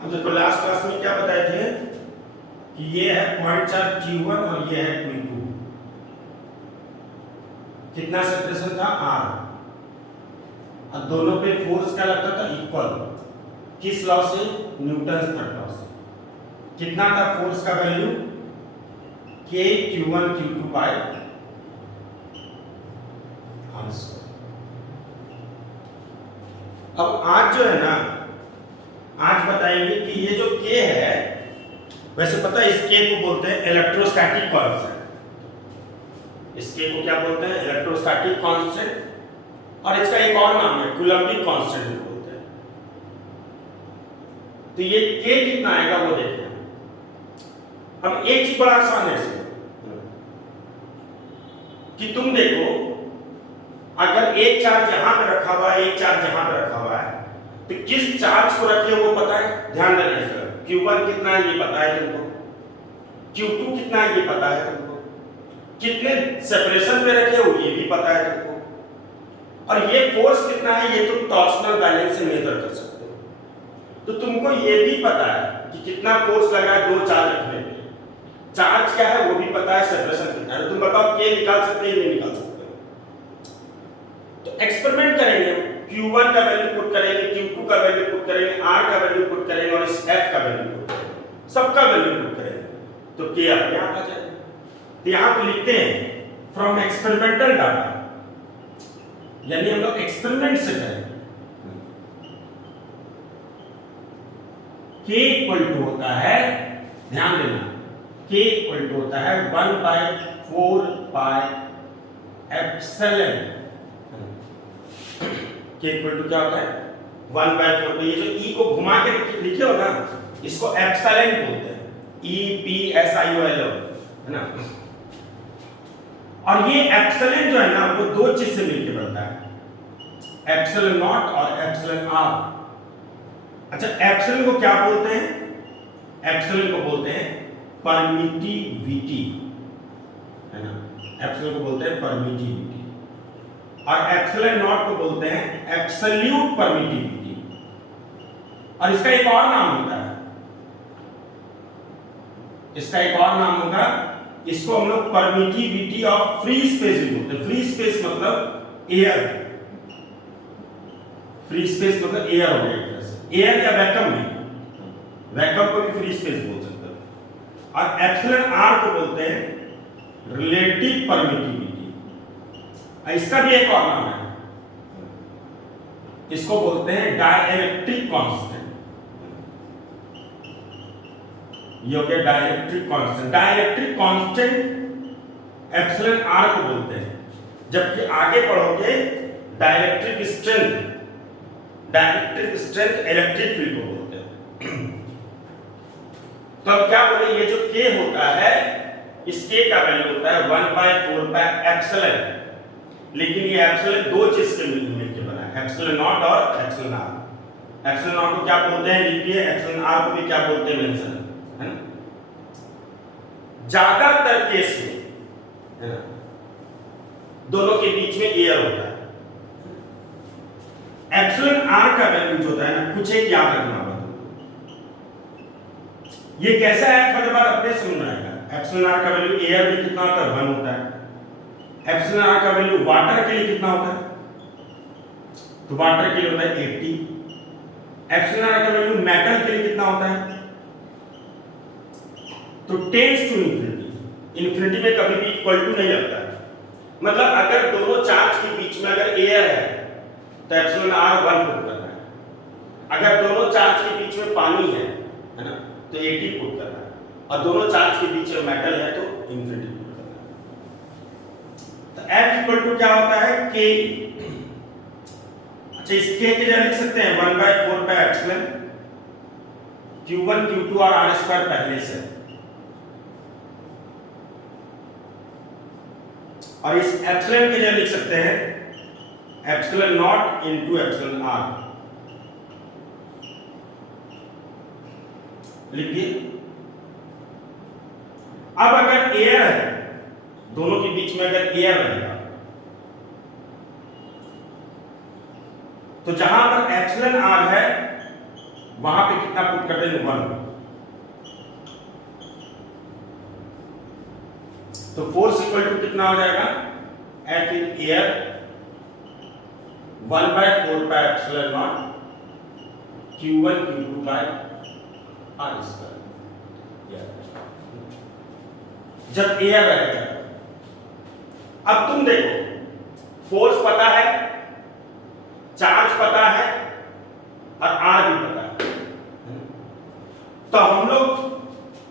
हम देखो last class में क्या बताए थे कि ये है पॉइंट चार्ज Q1 और ये है Q2। कितना सेपरेशन था R, और दोनों पे फोर्स क्या लगता था इक्वल। किस लॉ से? न्यूटन थर्ड लॉ से। कितना था फोर्स का value? K Q1 Q2 by R square. अब आज जो है ना, आज बताएंगे कि ये जो K है, वैसे पता है इस K को बोलते हैं इलेक्ट्रोस्टैटिक कांस्टेंट। इस K को क्या बोलते हैं? Electrostatic constant. और इसका एक और नाम है कूलम्बिक कांस्टेंट भी बोलते हैं। तो ये K कितना आएगा वो देखते हैं। अब एक चीज बड़ा आसान है इसमें कि तुम देखो, अगर एक चार्ज यहां पे रखा हुआ है, एक चार्ज यहां पे रखा हुआ है, तो किस चार्ज को रखे वो पता है? ध्यान देना इसका। Q1 कितना है ये पता है तुमको, Q2 कितना है ये पता है तुमको, कितने सेपरेशन पे रखे हो ये भी पता है तुमको, और ये फोर्स कितना है ये तुम टॉर्सनल बैलेंस से मेजर कर सकते हो। तो तुमको ये भी पता है कि कितना फोर्स लगा है दो चार्ज रखने पे, चार्ज क्या है वो भी पता है, सेपरेशन कितना है। तुम बताओ K निकाल सकते हैं नहीं निकाल सकते? तो एक्सपेरिमेंट करेंगे, Q1 का वैल्यू पुट करेंगे, Q2 का वैल्यू पुट करेंगे, R का वैल्यू पुट करेंगे और इस F का वैल्यू पुट करेंगे, सबका वैल्यू पुट करेंगे, तो K अपने आप आ जाएगा। तो यहां पे लिखते हैं फ्रॉम एक्सपेरिमेंटल डाटा, यानी हम लोग एक्सपेरिमेंट से करेंगे। K इक्वल टू होता है, ध्यान देना, K इक्वल टू होता है 1/4 pi epsilon. K equal to क्या होता है? 1/4। तो ये जो E को घुमा के लिखे हो ना, इसको एप्सिलॉन बोलते हैं, EPSION, है ना। और ये एप्सिलॉन जो है ना वो दो चीज से मिलकर बनता है, एप्सिलॉन नॉट और एप्सिलॉन R। अच्छा, एप्सिलॉन को क्या बोलते हैं? एप्सिलॉन को बोलते हैं परमिटिविटी, है ना। एप्सिलॉन को बोलते हैं परमिटिविटी, और एप्सिलॉन नॉट को बोलते हैं एब्सोल्यूट परमिटिविटी। और इसका एक और नाम होता है, इसका एक और नाम होगा, इसको हम लोग परमिटिविटी ऑफ फ्री स्पेस भी बोलते हैं। फ्री स्पेस मतलब एयर, फ्री स्पेस मतलब एयर हो गया, एयर या वैक्यूम भी, वैक्यूम को भी फ्री स्पेस बोल सकते हैं। और एप्सिलॉन R को बोलते हैं रिलेटिव परमिटिविटी। इसका भी एक और नाम है, इसको बोलते हैं डाइलेक्ट्रिक कांस्टेंट। ये हो गया dielectric constant. Dielectric constant epsilon R को बोलते हैं, जबकि आगे पढ़ोगे dielectric strength, dielectric strength electric field को बोलते हैं। तो अब क्या बोले, ये जो K होता है, इस K का वैल्यू होता है 1/4 पाई एप्सिलॉन। लेकिन ये एप्सिलॉन दो चीज के मिलकर बना है, एप्सिलॉन नॉट और एप्सिलॉन R। एप्सिलॉन नॉट को क्या बोलते हैं लिखिए, एप्सिलॉन R को भी क्या बोलते हैं मेंशन, है ना। ज्यादातर केस में, है ना, दोनों के बीच में एयर होता है। एप्सिलॉन R का वैल्यू जो होता है ना, कुछ एक याद रखना होगा, ये कैसा है थोड़ी बार अपने समझ में आएगा। एप्सिलॉन R का वैल्यू एयर में कितना होता है? 1 होता है। एप्सिलॉन R का वैल्यू वाटर के लिए कितना होता है? तो वाटर के लिए होता है 80। एप्सिलॉन R का वैल्यू मेटल के लिए कितना होता है? तो टेंड्स टू इंफिनिटी। इंफिनिटी में कभी भी इक्वल टू नहीं लगता है। मतलब अगर दोनों चार्ज के बीच में अगर एयर है तो एप्सिलॉन R 1 पुट करना है। अगर दोनों चार्ज के बीच में पानी है ना, तो 80 पुट करना है। और दोनों चार्ज के बीच में मेटल है तो इंफिनिटी पुट करना है। तो F इक्वल टू क्या होता है? K। अच्छा, इस K के जगह लिख सकते हैं 1/4 पाई एप्सिलॉन Q1 Q2 और R स्क्वायर पहले से, और इस एप्सिलॉन के जगह लिख सकते हैं epsilon not into epsilon R। लिखिए। अब अगर एयर है, दोनों के बीच में अगर एयर रहेगा, तो जहां पर एप्सिलॉन R है वहां पे कितना पुट कर देंगे 1। तो फोर्स इक्वल टू कितना हो जाएगा F in air 1/4 pi epsilon not Q1 Q2 by R square. जब एयर रहेगा, अब तुम देखो फोर्स पता है, चार्ज पता है और आर भी पता है, तो हम लोग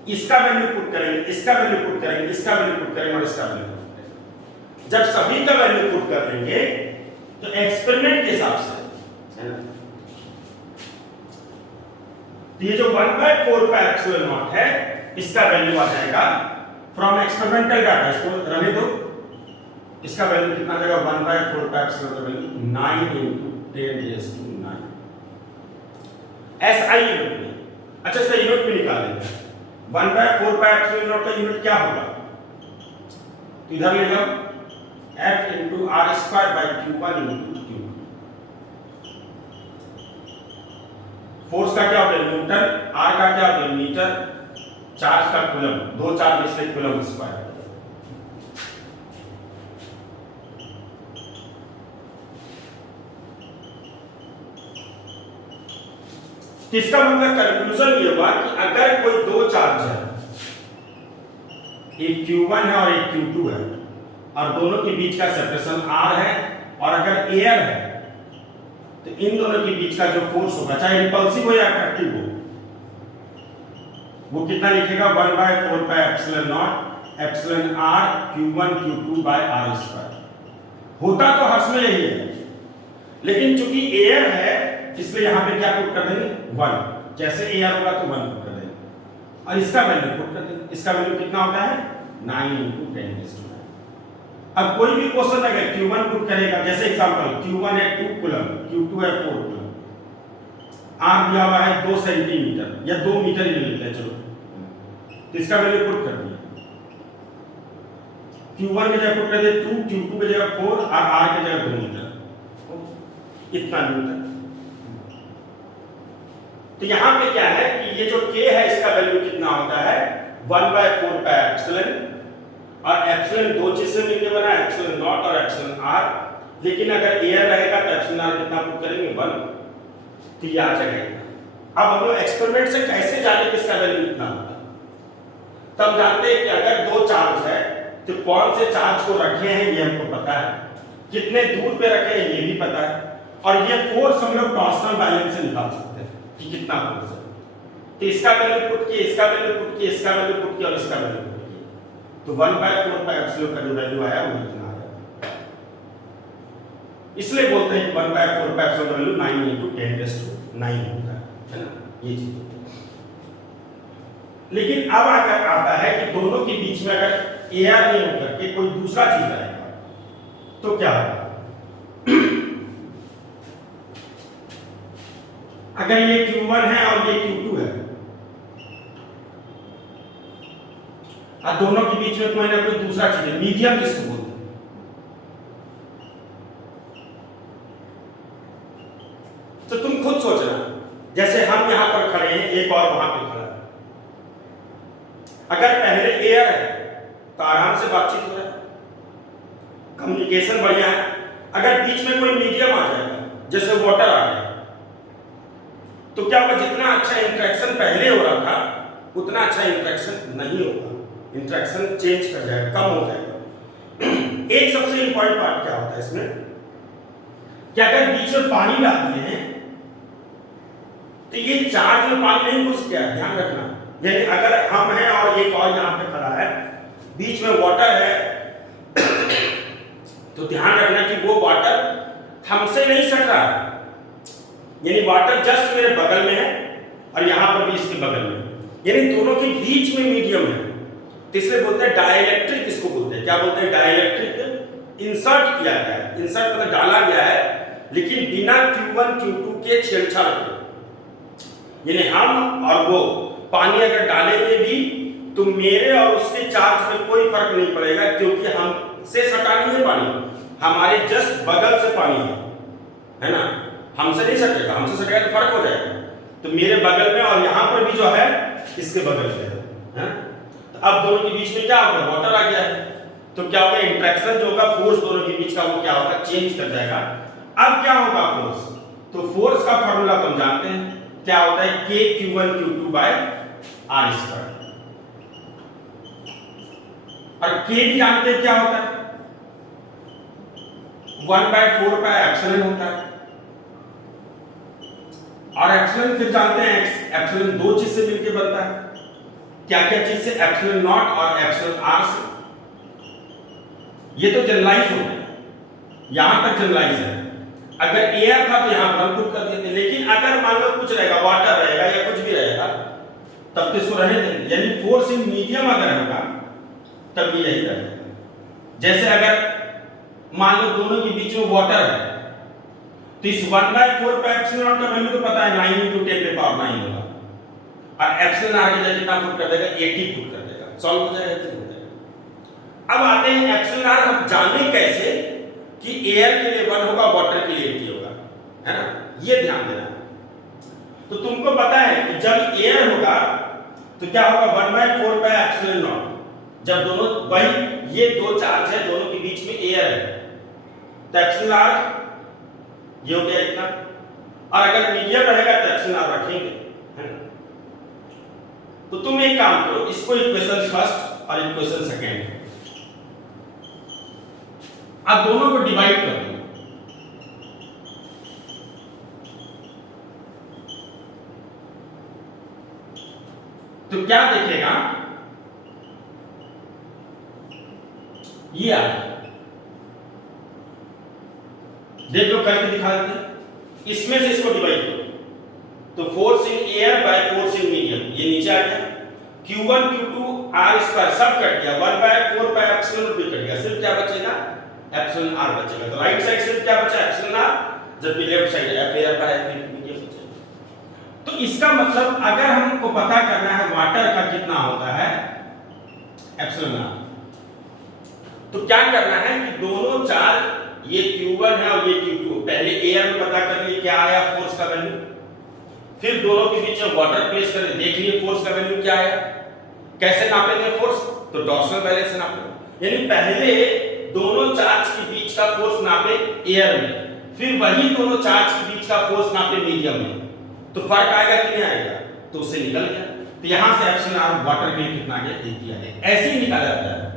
इसका वैल्यू पुट करेंगे, इसका वैल्यू पुट करेंगे, इसका वैल्यू पुट करेंगे और इसका वैल्यू पुट करेंगे। जब सभी का वैल्यू पुट कर लेंगे तो एक्सपेरिमेंट के हिसाब से है ना, तो ये जो 1/4 पाई एप्सिलॉन नॉट है इसका वैल्यू आ जाएगा फ्रॉम एक्सपेरिमेंटल डाटा, इसको रहने दो, इसका वैल्यू कितना आ जाएगा 1/4 पाई एप्सिलॉन का वैल्यू 9 × 10⁹ SI यूनिट में। अच्छा इसका यूनिट भी निकाल लेंगे। 1/4 पाई एप्सिलॉन नॉट का यूनिट क्या होगा, तो इधर ले जाओ F × R² / Q1 × Q। Force का क्या होता है न्यूटन, R का क्या होता है मीटर, चार्ज का कूलम, दो चार्ज इसलिए कूलम स्क्वायर। इसका मतलब कंक्लूजन ये हुआ कि अगर कोई दो चार्ज है, एक Q1 है और एक Q2 है, और दोनों के बीच का सेपरेशन R है, और अगर एयर है तो इन दोनों के बीच का जो फोर्स होगा, चाहे रिपल्सिव हो या अट्रैक्टिव हो, वो कितना लिखेगा 1/4 pi epsilon not epsilon R Q1 Q2 by R²। होता तो हर्ष में यही है, लेकिन चूंकि एयर है इसलिए यहां पे क्या पुट कर देंगे 1, जैसे एयर होगा तो 1 पुट कर देंगे, और इसका वैल्यू पुट कर देंगे। इसका वैल्यू कितना होता है 9 × 10⁻²। अब कोई भी क्वेश्चन अगर Q1 पुट करेगा, जैसे एग्जांपल Q1 है 2 कूलम, Q2 है 4 कूलम, R दिया हुआ है 2 सेंटीमीटर या 2 मीटर ही ले लेते हैं, चलो तो इसका वैल्यू पुट कर दिया, Q1 की जगह पुट कर दिया 2, Q2 की जगह 4 और R की जगह 2 मीटर, इतना न्यूटन। तो यहां पे क्या है कि ये जो K है इसका वैल्यू कितना होता है 1/4 पाई एप्सिलॉन, और एप्सिलॉन दो चीज से मिलकर बना है, एप्सिलॉन नॉट और एप्सिलॉन R, लेकिन अगर एयर रहेगा तो एप्सिलॉन R कितना पुट करेंगे 1, तो ये आ जाएगा। अब हम लोग एक्सपेरिमेंट से कैसे जाने कि इसका वैल्यू कितना होता है, तब जानते हैं कि अगर दो चार्ज है तो कौन से चार्ज को रखे हैं ये हमको पता है, कितने दूर पे रखे हैं ये भी पता है, और ये फोर्स हम लोग टॉर्सनल बैलेंस से निकाल सकते हैं कि कितना फोर्स है। तो इसका वैल्यू पुट किए, इसका वैल्यू पुट किए, इसका वैल्यू पुट किए और इसका वैल्यू पुट किए, तो 1/4 पाई एप्सिलॉन का जो वैल्यू आया वो इतना आया। इसलिए बोलते हैं कि 1/4 पाई एप्सिलॉन का वैल्यू 9 × 10⁹ होता है ना, ये चीज। लेकिन अब अगर आता है कि दोनों के बीच में अगर एयर नहीं होकर के कोई दूसरा चीज रहेगा तो क्या होगा, अगर ये Q1 है और ये Q2 है और दोनों के बीच में कोई ना कोई दूसरा चीज है, मीडियम जिसको बोलते हैं, तो तुम खुद सोचना, जैसे हम यहां पर खड़े हैं, एक और वहां पे खड़ा है, अगर पहले एयर है तो आराम से बातचीत हो रहा है, कम्युनिकेशन बढ़िया है। अगर बीच में कोई मीडियम आ जाएगा, जैसे वाटर आ गया, तो क्या होगा, जितना अच्छा इंटरेक्शन पहले हो रहा था उतना अच्छा इंटरेक्शन नहीं होगा, इंटरेक्शन चेंज कर जाएगा, कम हो जाएगा। एक सबसे इंपॉर्टेंट पार्ट क्या होता है इसमें, कि अगर बीच में पानी डालते हैं तो ये चार्ज में पानी नहीं घुस गया, ध्यान रखना। यानी अगर हम हैं और एक और यहां पे खड़ा है, बीच में वाटर है, तो ध्यान रखना कि वो वाटर हमसे नहीं सट रहा है, यानी वाटर जस्ट मेरे बगल में है और यहां पर भी इसके बगल में, यानी दोनों के बीच में मीडियम है, तो इसलिए बोलते हैं डाइलेक्ट्रिक, इसको बोलते हैं, क्या बोलते हैं, डाइलेक्ट्रिक इंसर्ट किया गया है, इंसर्ट मतलब डाला गया है, लेकिन बिना Q1 Q2 के छेड़छाड़ के, यानी हम और वो पानी अगर डालेंगे भी तो मेरे और उसके चार्ज में कोई फर्क नहीं पड़ेगा, क्योंकि हमसे सटा नहीं है पानी, हमारे जस्ट बगल से पानी है ना, हमसे नहीं सटेगा, हमसे सटेगा तो फर्क हो जाएगा। तो मेरे बगल में और यहाँ पर भी जो है इसके बगल में है। तो अब दोनों के बीच में क्या होगा, वाटर आ गया है, तो क्या होगा, इंटरेक्शन जो होगा फोर्स दोनों के बीच का वो क्या होगा, चेंज कर जाएगा। अब क्या होगा फोर्स, तो फोर्स का फॉर्मूला तुम जानते हैं क्या होता है, K Q1 Q2 by R square. और K भी जानते हैं क्या होता है, 1/4 पाई एप्सिलॉन होता है। और एप्सिलॉन फिर जानते हैं एप्सिलॉन दो चीज से मिलकर बनता है, क्या क्या चीज से, एप्सिलॉन नॉट और एप्सिलॉन आर से। ये तो जनरलाइज हो गया, यहां तक जनरलाइज है। अगर एयर था तो यहां पर हम पुट कर देते, लेकिन अगर मान लो कुछ रहेगा, वाटर रहेगा या कुछ भी रहेगा, तब तो इसको रहने देंगे, यानी फोर्स इन मीडियम अगर होगा तब ये यही रहेगा। जैसे अगर मान लो दोनों के बीच में वाटर है, तो इस 1/4 पे एप्सिलॉन नॉट का वैल्यू तो पता है 9 × 10⁻9 होगा, और एप्सिलॉन आर के जगह कितना पुट कर देगा, 80 पुट कर देगा, सॉल्व हो जाएगा, हो जाएगा। अब आते हैं एप्सिलॉन आर, हम जाने कैसे कि एयर के लिए 1 होगा, वाटर के लिए 80 होगा, है ना, ये ध्यान देना। तो तुमको पता है कि जब एयर होगा तो क्या होगा, 1/4 पाई एप्सिलॉन नॉट, जब दोनों वही ये दो चार्ज है, दोनों के बीच में एयर है, तो एप्सिलॉन आर ये हो गया इतना। और अगर मीडियम रहेगा तो एप्सिलॉन आर रखेंगे, है ना। तो तुम एक काम करो, इसको इक्वेशन फर्स्ट और इक्वेशन सेकंड, आप दोनों को डिवाइड कर दो। तो क्या देखेगा, ये आ गया, देख लो करके दिखा देते हैं। इसमें से इसको डिवाइड करो, तो force in air by force in medium, ये नीचे आ गया, Q1 Q2 R स्क्वायर सब कट गया, 1/4 पाई एप्सिलॉन भी कट गया, सिर्फ क्या बचेगा, एप्सिलॉन आर बचेगा। तो राइट साइड से क्या बचा, एप्सिलॉन आर, जबकि left side F air by F medium बचेगा। तो इसका मतलब अगर हमको पता करना है वाटर का कितना होता है एप्सिलॉन आर, तो क्या करना है कि दोनों चार्ज, ये Q1 है और ये Q2, पहले एयर में पता कर लिए क्या आया फोर्स का वैल्यू, फिर दोनों के बीच में वाटर प्लेस करके देख लिए फोर्स का वैल्यू क्या आया। कैसे नापेंगे फोर्स, तो टॉर्सनल बैलेंस से नापेंगे, यानी पहले दोनों चार्ज के बीच का फोर्स नापे एयर में, फिर वही दोनों चार्ज के बीच का फोर्स नापे मीडियम में, तो फर्क आएगा कि नहीं आएगा, तो उससे निकल गया। तो यहां से एप्सिलॉन आर वाटर के लिए कितना आ गया, 1 आ गया। ऐसे ही निकाला जाता है,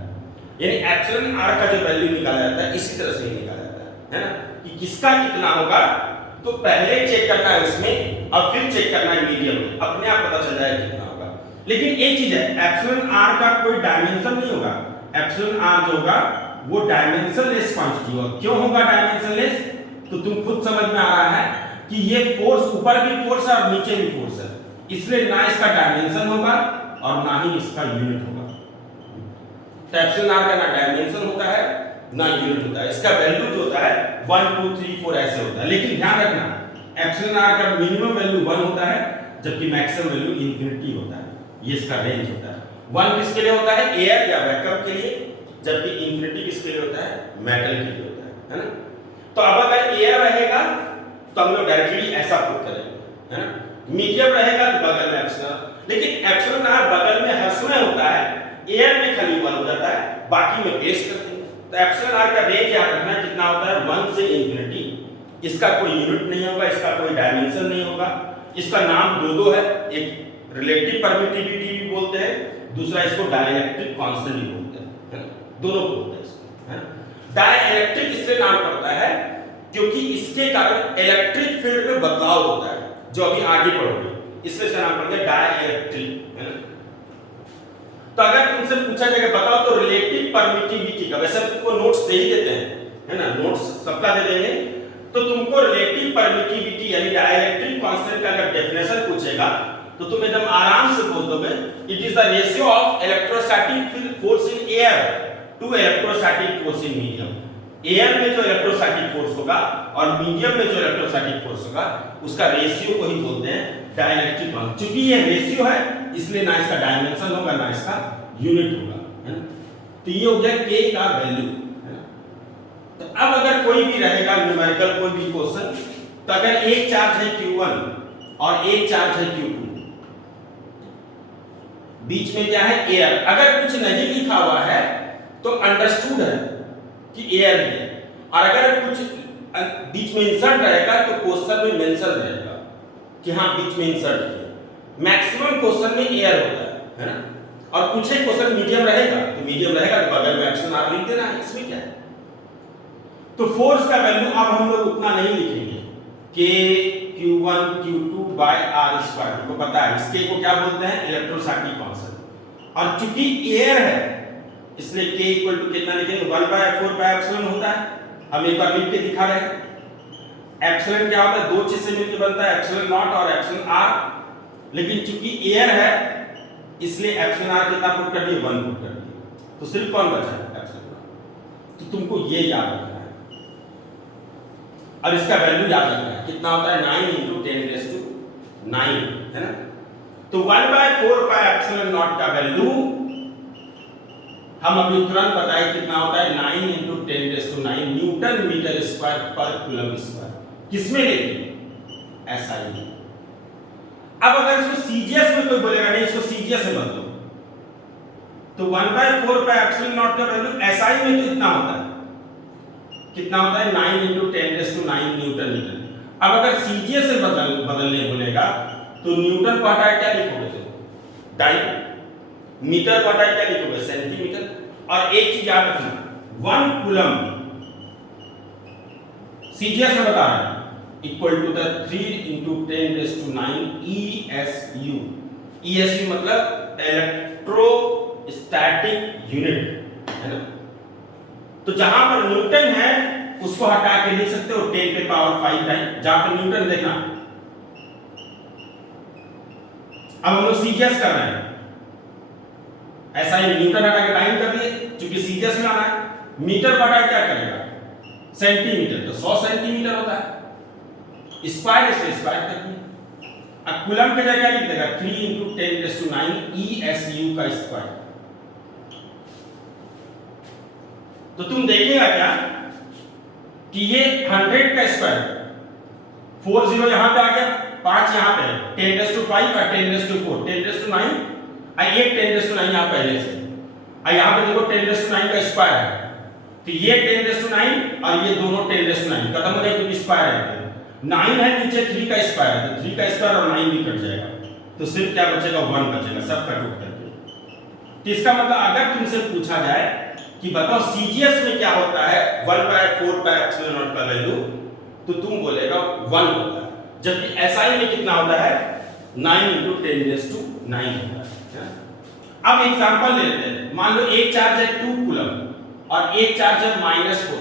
यानी एप्सिलॉन आर का जो वैल्यू निकाला जाता है इसी तरह से ही निकाला जाता है ना, कि किसका कितना होगा। तो पहले चेक करना है इसमें और फिर चेक करना है मीडियम में, अपने आप पता चल जाएगा कितना होगा। लेकिन एक चीज है, एप्सिलॉन आर का कोई डायमेंशन नहीं होगा, एप्सिलॉन आर जो होगा वो डायमेंशनलेस क्वांटिटी होगा। क्यों होगा डायमेंशनलेस, तो तुम खुद समझ में आ रहा है कि ये फोर्स ऊपर भी फोर्स है और नीचे भी फोर्स है, इसलिए ना इसका डायमेंशन होगा और ना ही इसका यूनिट होगा। तो एप्सिलॉन आर का ना डायमेंशन होता है ना यूनिट होता है, इसका वैल्यू जो होता है 1 2 3 4 ऐसे होता है। लेकिन ध्यान रखना, एप्सिलॉन आर का मिनिमम वैल्यू 1 होता है, जबकि मैक्सिमम वैल्यू इंफिनिटी होता है, ये इसका रेंज होता है। 1 किसके लिए होता है, एयर या वैक्यूम के लिए, जबकि इंफिनिटी किसके लिए होता है, मेटल के लिए होता है ना। तो अब अगर एयर रहेगा तो हम लोग डायरेक्टली ऐसा पुट करेंगे, है ना, मीडियम रहेगा तो बगल में एप्सिलॉन, लेकिन एप्सिलॉन आर बगल में हर समय होता है, एयर में खाली 1 हो जाता है, बाकी में बेस करते हैं। तो एप्सिलॉन आर का रेंज याद रखना कितना होता है, 1 से इंफिनिटी, इसका कोई यूनिट नहीं होगा, इसका कोई डायमेंशन नहीं होगा, इसका नाम दो है, एक रिलेटिव परमिटिविटी भी बोलते हैं, दूसरा इसको डाइलेक्ट्रिक कांस्टेंट भी बोलते हैं, दोनों बोलते हैं इसको, है ना। डाइलेक्ट्रिक इसलिए नाम पड़ता है क्योंकि इसके कारण इलेक्ट्रिक फील्ड में बदलाव होता है, जो अभी आगे पढ़ोगे, इसलिए इसका नाम पड़ गया डाइलेक्ट्रिक, है ना। तो अगर तुमसे पूछा जाएगा बताओ तो रिलेटिव परमिटिविटी का, वैसे तुमको नोट्स दे ही देते हैं, है ना, नोट्स सबका दे देंगे, तो तुमको रिलेटिव परमिटिविटी यानी डाइलेक्ट्रिक कांस्टेंट का अगर डेफिनेशन पूछेगा तो तुम एकदम आराम से बोल दोगे, it is the ratio of electrostatic force in air to electrostatic force in medium. Air में जो इलेक्ट्रोस्टैटिक फोर्स होगा और मीडियम में जो इलेक्ट्रोस्टैटिक फोर्स होगा, उसका रेशियो को ही बोलते हैं डाइलेक्ट्रिक कांस्टेंट। क्योंकि ये रेशियो है इसलिए ना इसका डायमेंशन होगा ना इसका यूनिट होगा, है ना। तो ये हो गया k का वैल्यू, है ना। तो अब अगर कोई भी रहेगा न्यूमेरिकल कोई भी क्वेश्चन, तो अगर एक चार्ज है Q1 और एक चार्ज है Q2, बीच में क्या है एयर। अगर कुछ नहीं लिखा हुआ है तो अंडरस्टूड है कि एयर है, और अगर कुछ बीच में इंसर्ट रहेगा तो क्वेश्चन में मेंशन रहेगा कि हाँ बीच में इंसर्ट किया। मैक्सिमम क्वेश्चन में एयर होता है ना, और कुछ एक क्वेश्चन मीडियम रहेगा तो मीडियम रहेगा तो बगल में ऑप्शन आर लिख देना है, इसमें क्या है। तो फोर्स का वैल्यू अब हम लोग उतना नहीं लिखेंगे, K Q1 Q2 by R square, हमको पता है इसके को क्या बोलते हैं, इलेक्ट्रोस्टैटिक कांस्टेंट। और चूंकि एयर है इसलिए K इक्वल टू कितना लिखेंगे, 1/4 पाई एप्सिलॉन होता है। हम एक बार लिख के दिखा रहे हैं। एप्सिलॉन क्या होता है, दो चीज से मिलकर बनता है, एप्सिलॉन नॉट और एप्सिलॉन R। लेकिन चूंकि एयर है इसलिए एप्सिलॉन R कितना पुट कर दिए, 1 पुट कर दिए, तो सिर्फ कौन बचा है, एप्सिलॉन R। तो तुमको ये याद रखना है और इसका वैल्यू याद रखना है, कितना होता है 9 × 10⁹ है ना। तो 1/4 पाई एप्सिलॉन नॉट का वैल्यू हम अभी तुरंत बताए कितना होता है, 9 × 10⁹ न्यूटन मीटर स्क्वायर पर कूलम स्क्वायर। किसमें लेंगे, SI में। अब अगर इसको सीजीएस में कोई बोलेगा नहीं, इसको सीजीएस में बदलो, तो 1/4 पाई एप्सिलॉन नॉट का वैल्यू SI में कितना होता है, कितना होता है 9 × 10⁹ न्यूटन मीटर। अब अगर सीजीएस से बदलने बोलेगा तो न्यूटन को हटा क्या लिखोगे, तो डाई, मीटर को हटा क्या लिखोगे, सेंटीमीटर। और एक चीज याद रखना, 1 कूलम सीजीएस में बता रहा है equal to the 3 × 10⁹ ESU। ESU मतलब इलेक्ट्रोस्टैटिक यूनिट है ना। तो जहां पर न्यूटन है उसको हटा के लिख सकते हो 10⁵ टाइम, जहां पर न्यूटन देखना। अब हम लोग सीजीएस कर रहे हैं, ऐसा ही न्यूटन हटा के टाइम कर दिए, क्योंकि सीजीएस में आना है। मीटर को हटा क्या करेगा, सेंटीमीटर, तो 100 सेंटीमीटर होता है, स्क्वायर से स्क्वायर कर दिए। अब कूलम के जगह क्या लिख देगा, 3 × 10⁹ ESU का स्क्वायर। तो तुम देखिएगा क्या कि ये 100 का स्क्वायर, 4 0 यहां पे आ गया, 5 यहां पे, 10⁵ और 10⁴, 10⁹ और ये 10⁹ यहां पहले से, और यहां पे देखो 10⁹ का स्क्वायर है, तो ये 10⁹ और ये दोनों 10⁹ खत्म हो गए क्योंकि स्क्वायर है। 9 है नीचे, 3 का स्क्वायर है, तो 3 का स्क्वायर और 9 भी कट जाएगा, तो सिर्फ क्या बचेगा, 1 बचेगा, सब कट उठ करके। तो इसका मतलब अगर तुमसे पूछा जाए कि बताओ सीजीएस में क्या होता है 1/4 पाई एप्सिलॉन नॉट का वैल्यू, तो तुम बोलेगा 1 होता है, जबकि एसआई में कितना होता है, 9 × 10⁹ होता है। अब एग्जांपल ले लेते हैं, मान लो एक चार्ज है 2 कूलम और एक चार्ज है -4 कूलम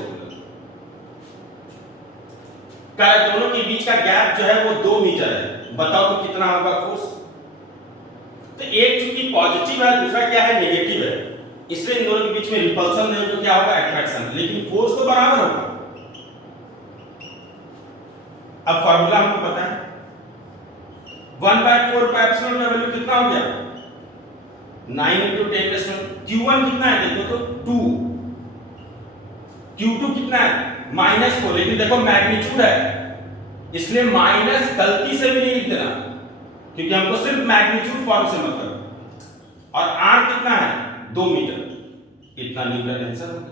का, दोनों के बीच का गैप जो है वो 2 मीटर है। बताओ तो कितना होगा फोर्स। तो एक चूंकि पॉजिटिव है, दूसरा क्या है, नेगेटिव है, इसलिए इन दोनों के बीच में रिपल्सन नहीं, तो क्या होगा, अट्रैक्शन, लेकिन फोर्स तो बराबर होगा। अब फार्मूला हमको पता है, 1/4 पाई एप्सिलॉन का वैल्यू कितना हो गया, 9 × 10⁻, Q1 कितना है देखो तो 2, Q2 कितना है -4, लेकिन देखो मैग्नीट्यूड है इसलिए माइनस गलती से भी नहीं लिख देना, क्योंकि हमको सिर्फ मैग्नीट्यूड फॉर्म से मतलब। और R कितना है 2 मीटर, इतना न्यूटन आंसर होगा।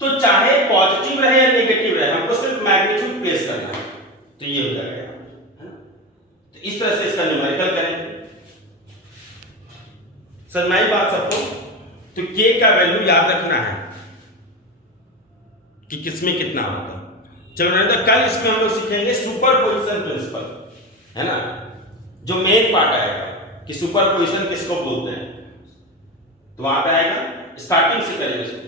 तो चाहे पॉजिटिव रहे या नेगेटिव रहे, हमको सिर्फ मैग्नीट्यूड प्लेस करना है, तो ये हो जाएगा, है ना। तो इस तरह से इसका न्यूमेरिकल करेंगे। समझाई बात सबको। तो K का वैल्यू याद रखना है कि किसमें कितना होता है। चलो नहीं तो कल इसमें हम लोग सीखेंगे सुपरपोजिशन प्रिंसिपल, है ना, जो मेन पार्ट आएगा कि सुपरपोजिशन किसको बोलते हैं, तो वहां पे आएगा। स्टार्टिंग से करेंगे इसको,